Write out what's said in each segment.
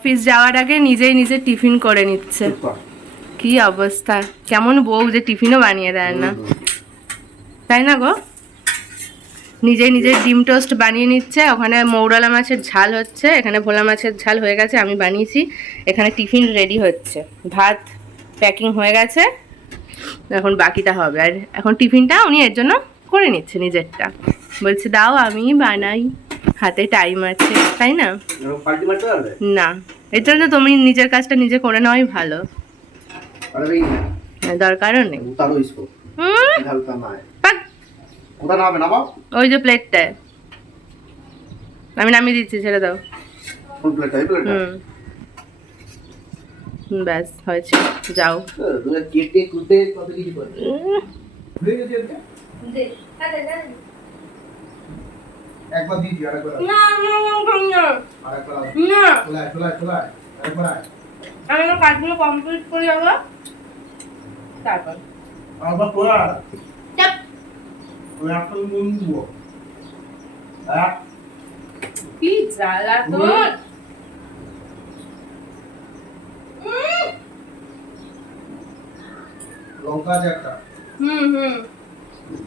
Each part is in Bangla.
অফিস যাওয়ার আগে নিজেই নিজে টিফিন করে নিচ্ছে। কি অবস্থা, কেমন বউ যে টিফিনও বানিয়ে দেয় না, তাই না গো? নিজেই নিজের ডিম টোস্ট বানিয়ে নিচ্ছে। ওখানে মৌরলা মাছের ঝাল হচ্ছে, এখানে ভোলা মাছের ঝাল হয়ে গেছে, আমি বানিয়েছি। এখানে টিফিন রেডি হচ্ছে, ভাত প্যাকিং হয়ে গেছে, এখন বাকিটা হবে। আর এখন টিফিনটা উনি এর জন্য করে নিচ্ছে নিজেরটা, বলছে দাও আমি বানাই, হাতে টাইম আছে, তাই না? না, এর জন্য তুমি নিজের কাজটা নিজে করে নেওয়াই ভালো, দরকারও নেই। ওই যে প্লেটটায় আমি নামিয়ে দিচ্ছি, ছেড়ে দাও। ব্যাস হয়েছে, যাও। একবার দিদি আরেকবার না না না আরেকবার না, চলাই আরেকবার আমি আমার কাজগুলো কমপ্লিট করে যাবো, তারপর আবার তোরা চাপ। ওই একটা মন দিব এক কি জ্বালা তোর। লঙ্কা আছে একটা। হুম।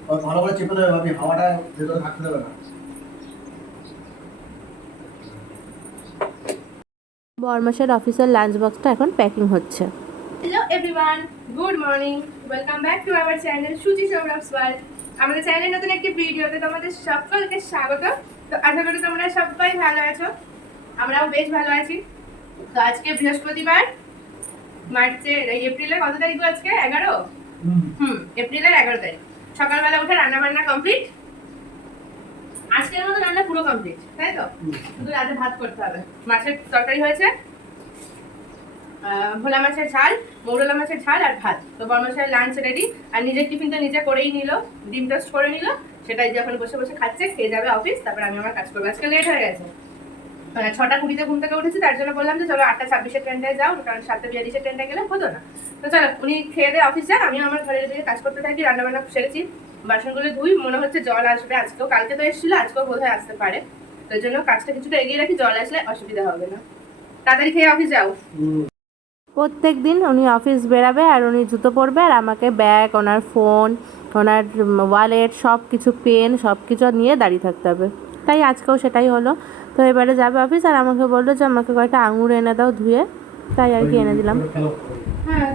আর ভালো করে চেপে দেবে, ভাবি হাওয়াটা ভেতরে থাকতে দেবে না। বরমাসের অফিসের লাঞ্চ বক্সটা এখন প্যাকিং হচ্ছে। Hello everyone, good morning, welcome back to our channel Suchi Sourav's world. আমাদের চ্যানেলের নতুন একটি ভিডিওতে তোমাদের সকলকে স্বাগত। তো আশা করি তোমরা সবাই ভালো আছো, আমরাও বেশ ভালো আছি। তো আজকে বৃহস্পতিবার, এপ্রিলের কত তারিখ আজকে? 11। এপ্রিলের 11 তারিখ। সকালবেলা উঠে রান্না বান্না কমপ্লিট, আজকের মতো রান্না পুরো কমপ্লিট, তাই তো? শুধু রাতে ভাত করতে হবে। মাছের তরকারি হয়েছে, ভোলা মাছের ঝাল, মৌরলা মাছের ঝাল আর ভাত। তো বরমাসের লাঞ্চ রেডি, আর নিজের টিফিন তো নিজে করেই নিল, ডিম টোস্ট করে নিল, সেটাই যখন বসে বসে খাচ্ছে, খেয়ে যাবে অফিস, তারপর আমি আমার কাজ করবো। আজকে লেট হয়ে গেছে, 6:20 ঘুম থেকে উঠেছি, তার জন্য বললাম যে চলো 8:26 ট্রেনটায় যাও, কারণ 7:42 ট্রেনটা গেলে হতো না। তো চলো উনি খেয়ে দিয়ে অফিস যান, আমি আমার ঘরের দিকে কাজ করতে থাকি। রান্নাবান্না সেরেছি, বাসনগুলো ধুই, মনে হচ্ছে জল আসবে আজকেও, কালকে তো এসেছিল, আজকেও বোধহয় আসতে পারে। তার জন্য কাজটা কিছুটা এগিয়ে রাখি, জল আসলে অসুবিধা হবে না। তাড়াতাড়ি খেয়ে অফিস যাও। প্রত্যেক দিন উনি অফিস বেরাবে আর উনি জুতো পরবে, আর আমাকে ব্যাগ, ওনার ফোন, ওনার ওয়ালেট, সব কিছু, পেন, সব কিছু নিয়ে দাঁড়িয়ে থাকতে হবে। তাই আজকেও সেটাই হলো। তো এবারে যাবে অফিস, আর আমাকে বললো যে আমাকে কয়েকটা আঙুর এনে দাও ধুয়ে, তাই আর কি এনে দিলাম। হ্যাঁ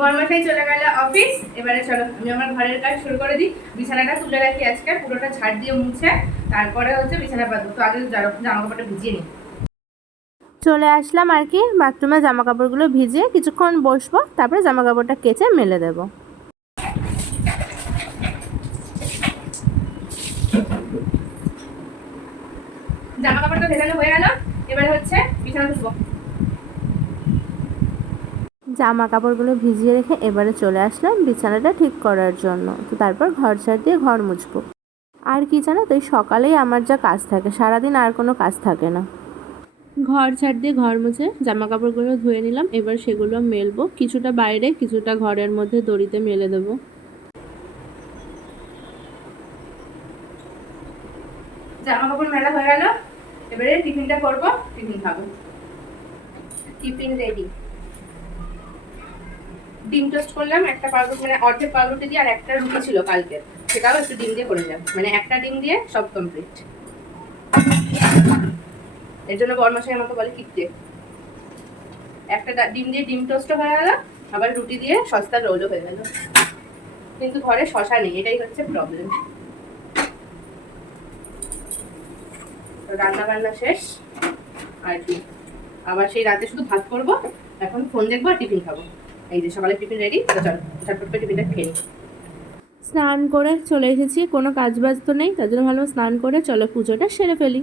বরমাসাই চলে গেল অফিস। এবারে চলো আমি আমার ঘরের কাজ শুরু করে দিই। বিছানাটা তুলে রাখি, আজকে পুরোটা ঝাড় দিয়ে মুছে, তারপরে হচ্ছে বিছানা পাতবো। তো আগে জামা কাপড়টা ভিজিয়ে নিই। চলে আসলাম আর কি বাথরুমে, জামা কাপড়গুলো ভিজিয়ে কিছুক্ষণ বসবো, তারপরে জামা কাপড়টা কেচে মেলে দেবো। জামা কাপড়টা ভেজানো হয়ে গেল, এবার হচ্ছে বিছানা তুলবো। জামা কাপড়গুলো ভিজিয়ে রেখে এবারে চলে আসলাম বিছানাটা ঠিক করার জন্য। তো তারপর ঘর ঝাড় দিয়ে ঘর মুছবো। আর কি জানো তো, এই সকালেই আমার যা কাজ থাকে, সারাদিন আর কোনো কাজ থাকে না। ঘর ঝাড় দিয়ে ঘর মুছে জামা কাপড়গুলো ধুয়ে নিলাম, এবার সেগুলো মেলবো, কিছুটা বাইরে কিছুটা ঘরের মধ্যে দড়িতে মেলে দেবো। জামা কাপড় মেলা হয়ে গেল, এবারে টিফিনটা করবো, টিফিন খাবো। টিফিন রেডি, ডিম টোস্ট করলাম, একটা পাউরুটি, মানে অর্ধেক পাউরুটি দিয়ে, আর একটা রুটি ছিল কালকে, সেটাও একটু ডিম দিয়ে করে যাম, মানে একটা ডিম দিয়ে সব কমপ্লিট। এর জন্য বরমাসাই আমাকে বলে কিপটে। একটা ডিম দিয়ে ডিম টোস্টও হয়ে গেল, আবার রুটি দিয়ে সস্তা রোলও হয়ে গেল, কিন্তু ঘরে শশা নেই, এটাই হচ্ছে প্রবলেম। রান্না বান্না শেষ আর কি, আবার সেই রাতে শুধু ভাত করবো, এখন ফোন দেখবো আর টিফিন খাবো। এই যে সকালে টিফিন রেডি, তো চলো ঝটপট করে টিফিনটা খেয়ে নিই। স্নান করে চলে এসেছি, কোনো কাজ বাজ তো নেই, তার জন্য ভালো স্নান করে চলো পুজোটা সেরে ফেলি।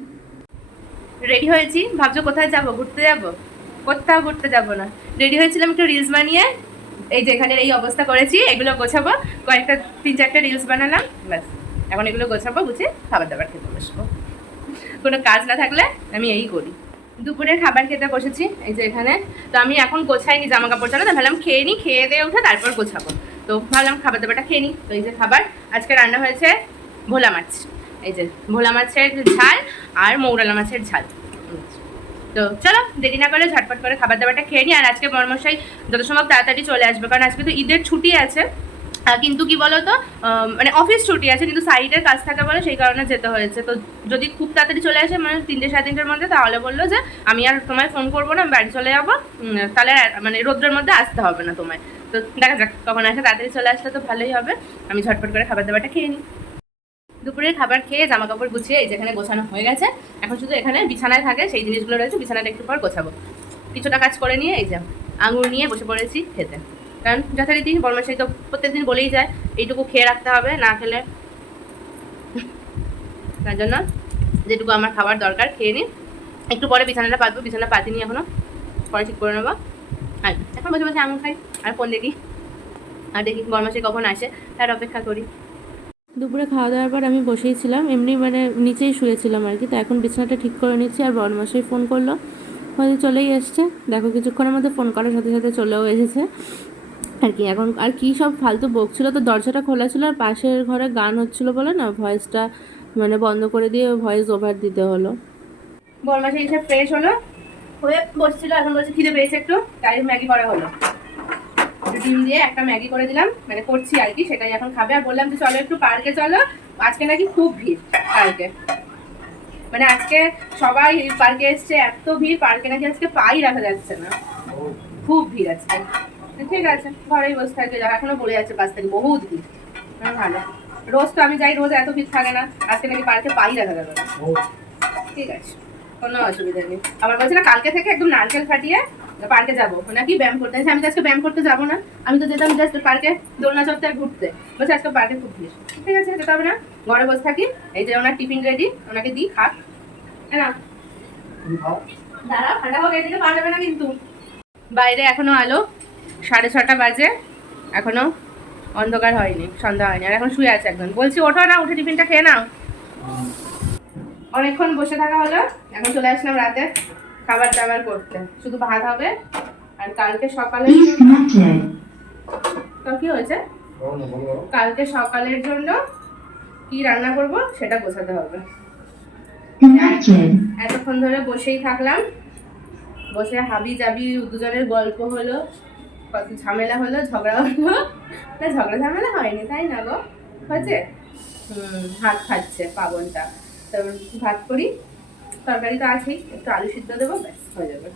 রেডি হয়েছি, ভাবছো কোথায় যাব? ঘুরতে যাব? কোথাও ঘুরতে যাব না, রেডি হয়েছিলাম একটু রিলস বানিয়ে, এই যে এখানে এই অবস্থা করেছি, এগুলো গোছাবো, কয়েকটা 3-4টা রিলস বানালাম, ব্যাস এখন এগুলো গোছাবো, গুছিয়ে খাবার দাবার খেতে বসবো। কোনো কাজ না থাকলে আমি এই করি। দুপুরে খাবার খেতে বসেছি এই যে এখানে। তো আমি এখন গোছাইনি জামা কাপড় চালা, তো ভাবলাম খেয়ে নিই, খেয়ে দিয়ে উঠে তারপর গোছাবো। তো ভাবলাম খাবার দাবারটা খেয়ে নিই। তো এই যে খাবার আজকে রান্না হয়েছে ভোলা মাছ, এই যে ভোলা মাছের ঝাল আর মৌরালা মাছের ঝাল। তো চলো দেরি না করে ঝটপট করে খাবার দাবারটা খেয়ে নিই। আর আজকে বর্মশাই যত সম্ভব তাড়াতাড়ি চলে আসবে, কারণ আজকে তো ঈদের ছুটি আছে। কিন্তু কি বলতো, মানে অফিস ছুটি আছে কিন্তু সাইডের কাজ থাকে বলে সেই কারণে যেতে হয়েছে। তো যদি খুব তাড়াতাড়ি চলে আসে মানে 3টে সাড়ে 3টের মধ্যে, তাহলে বললো যে আমি আর তোমায় ফোন করবো না, আমি বাড়ি চলে যাবো, তাহলে মানে রোদ্রের মধ্যে আসতে হবে না তোমায়। তো দেখা যাক কখন আসে, তাড়াতাড়ি চলে আসলে তো ভালোই হবে। আমি ঝটপট করে খাবার দাবারটা খেয়ে নিই। দুপুরের খাবার খেয়ে জামা কাপড় গুছিয়ে এই যেখানে গোছানো হয়ে গেছে। এখন শুধু এখানে বিছানায় থাকে সেই জিনিসগুলো রয়েছে, বিছানাটা একটু পর গোছাবো। কিছুটা কাজ করে নিয়ে এই যে আঙুর নিয়ে বসে পড়েছি খেতে, কারণ যথারীতি বর্মশাই তো প্রত্যেকদিন বলেই যায় এইটুকু খেয়ে রাখতে হবে, না খেলে তার জন্য যেটুকু আমার খাবার দরকার খেয়ে নিই। একটু পরে বিছানাটা পাতবো, বিছানা পাতিনি এখনো, পরে ঠিক করে নেবো। আর এখন বসে বসে আঙুর খাই আর ফোন দেখি, আর দেখি বর্মশাই কখন আসে তার অপেক্ষা করি। দুপুরে খাওয়া দাওয়ার পর আমি বসেই ছিলাম, এমনি মানে নিচেই শুয়েছিলাম আর কি। তো এখন বিছানাটা ঠিক করে নিচ্ছি, আর বড়মাসাই ফোন করলো, হয়তো চলেই এসছে। দেখো কিছুক্ষণের মধ্যে ফোন করার সাথে সাথে চলেও এসেছে আর কি। এখন আর কি সব ফালতু বকছিল, তো দরজাটা খোলা ছিল আর পাশের ঘরে গান হচ্ছিল বলে না ভয়েসটা মানে বন্ধ করে দিয়ে ভয়েস ওভার দিতে হলো। বর্মশাই এসে ফ্রেশ হলো, হয়ে বসছিল, এখন বলছে খিদে পেয়েছে একটু, তাই ম্যাগি করা হলো। ডিম দিয়ে একটা ম্যাগি করে দিলাম, মানে করছি আর কি, সেটাই এখন খাবে। আর বললাম যে চলো একটু পার্কে চলো, আজকে নাকি খুব ভিড় পার্কে, মানে আজকে সবাই পার্কে এসছে, এত ভিড় পার্কে নাকি আজকে পাই রাখা যাচ্ছে না, খুব ভিড় আজকে। ঠিক আছে ঘরেই বসে থাকবে, যারা এখনো বলে যাচ্ছে 5 তারিখ বহুত ভিড়। ভালো, রোজ তো আমি যাই, রোজ এত ভিড় থাকে না, আজকে নাকি পার্কে পাই রাখা যাবে না। ঠিক আছে কোনো অসুবিধা নেই। আবার বলছে না কালকে থেকে একদম নারকেল ফাটিয়ে পার্কে যাবো, নাকি ব্যায়াম করতে। আমি তো আজকে ব্যায়াম করতে যাবো না, আমি তো যেতাম জাস্ট পার্কে দোলনা চত্বরে ঘুরতে। বলছে আজকে পার্কে খুব ভিড়। ঠিক আছে যেতে হবে না, ঘরে বসে থাকি। এই যে ওনার টিফিন রেডি, ওনাকে দিই খাক। হ্যাঁ না দাঁড়া ঠান্ডা হোক, এদিকে পাওয়া যাবে না কিন্তু। বাইরে এখনো আলো 6:30 বাজে, এখনো অন্ধকার হয়নি, সন্ধ্যা হয়নি, আর এখন শুয়ে আছে একজন। বলছি ওঠো না, উঠে টিফিনটা খেয়ে নাও। অনেকক্ষণ বসে থাকা হলো, এখন চলে আসলাম রাতে খাবার দাবার করতে। শুধু ভাত হবে, আর কালকে সকালে তো কি হয়েছে, কালকে সকালের জন্য কি রান্না করব সেটা গোছাতে হবে। এতক্ষণ ধরে বসেই থাকলাম, বসে হাবি জাবি দুজনের গল্প হলো, কত ঝামেলা হলো, ঝগড়া হলো না, ঝগড়া ঝামেলা হয়নি তাই না গো, হয়েছে। ভাত খাচ্ছে পাবনটা, তারপর ভাত করি, তরকারি তো আছেই, একটু আলু সিদ্ধ দেবো, ব্যাস হয়ে যাবে।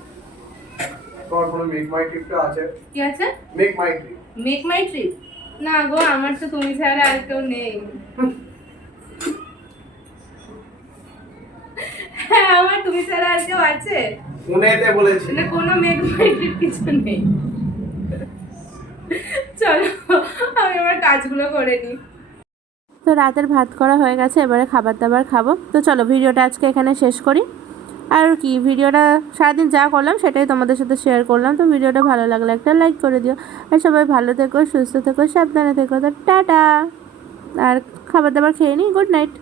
কি আছে মেক মাই ট্রিপ? না গো আমার তো তুমি ছাড়া আর কেউ নেই। হ্যাঁ আমার তুমি ছাড়া আর কেউ আছে? শুনেতে বলেছি না, কোনো মেক মাই ট্রিপ কিছু নেই। চলো আমি আমার কাজগুলো করে নিই। তো রাতের ভাত করা হয়ে গেছে, এবারে খাবার দাবার খাবো। তো চলো ভিডিওটা আজকে এখানে শেষ করি। আর কি ভিডিওটা সারাদিন যা করলাম সেটাই তোমাদের সাথে শেয়ার করলাম। তো ভিডিওটা ভালো লাগলে একটা লাইক করে দিও, আর সবাই ভালো থেকো, সুস্থ থেকো, সাবধানে থেকো। তো টাটা, আর খাবার দাবার খেয়ে নিই, গুড নাইট।